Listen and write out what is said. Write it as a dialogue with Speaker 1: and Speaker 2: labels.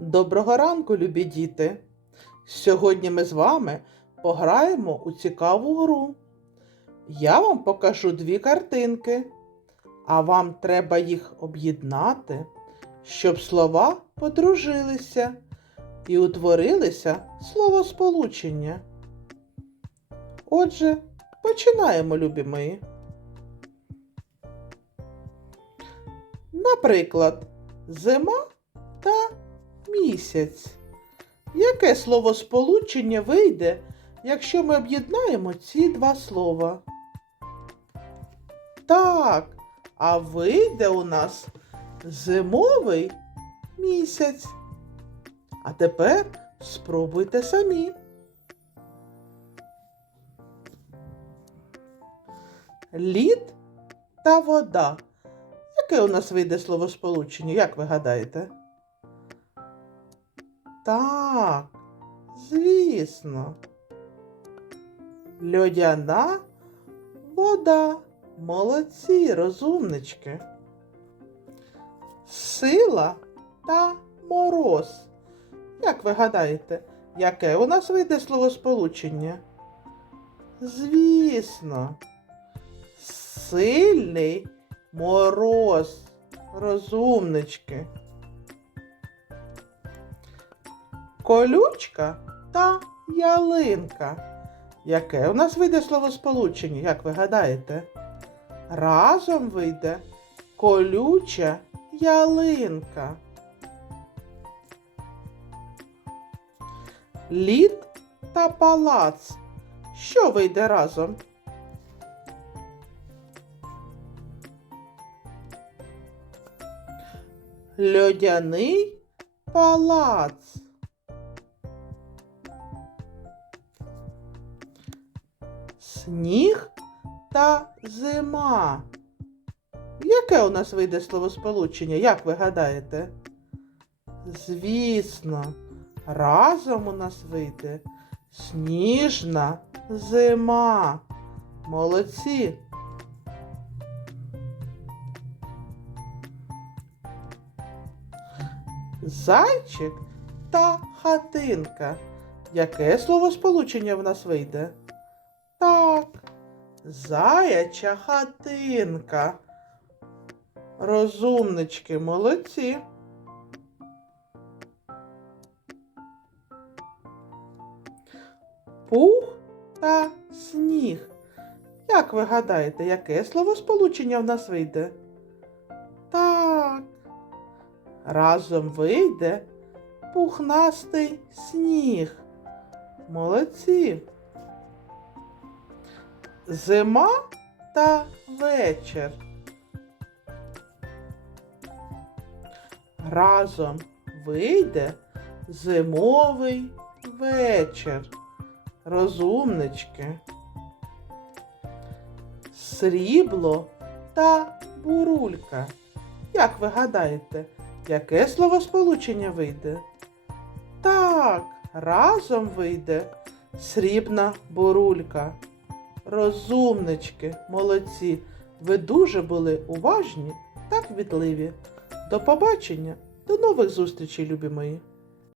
Speaker 1: Доброго ранку, любі діти! Сьогодні ми з вами пограємо у цікаву гру. Я вам покажу дві картинки, а вам треба їх об'єднати, щоб слова подружилися і утворилися словосполучення. Отже, починаємо, любі мої. Наприклад, зима та місяць. Яке словосполучення вийде, якщо ми об'єднаємо ці два слова? Так, а вийде у нас зимовий місяць. А тепер спробуйте самі. Лід та вода. Яке у нас вийде словосполучення, як ви гадаєте? Так, звісно. Льодяна вода. Молодці, розумнички. Сила та мороз. Як ви гадаєте, яке у нас вийде словосполучення? Звісно. Сильний мороз. Розумнички. Колючка та ялинка. Яке у нас вийде словосполучення, як ви гадаєте? Разом вийде колюча ялинка. Лід та палац. Що вийде разом? Льодяний палац. Сніг та зима. Яке у нас вийде словосполучення, як ви гадаєте? Звісно, разом у нас вийде сніжна зима. Молодці. Зайчик та хатинка. Яке словосполучення в нас вийде? Заяча хатинка. Розумнички, молодці. Пух та сніг. Як ви гадаєте, яке словосполучення в нас вийде? Так. Разом вийде пухнастий сніг. Молодці. Зима та вечір. Разом вийде зимовий вечір. Розумнички. Срібло та бурулька. Як ви гадаєте, яке словосполучення вийде? Так, разом вийде срібна бурулька. Розумнички, молодці, ви дуже були уважні та квітливі. До побачення, до нових зустрічей, любі мої!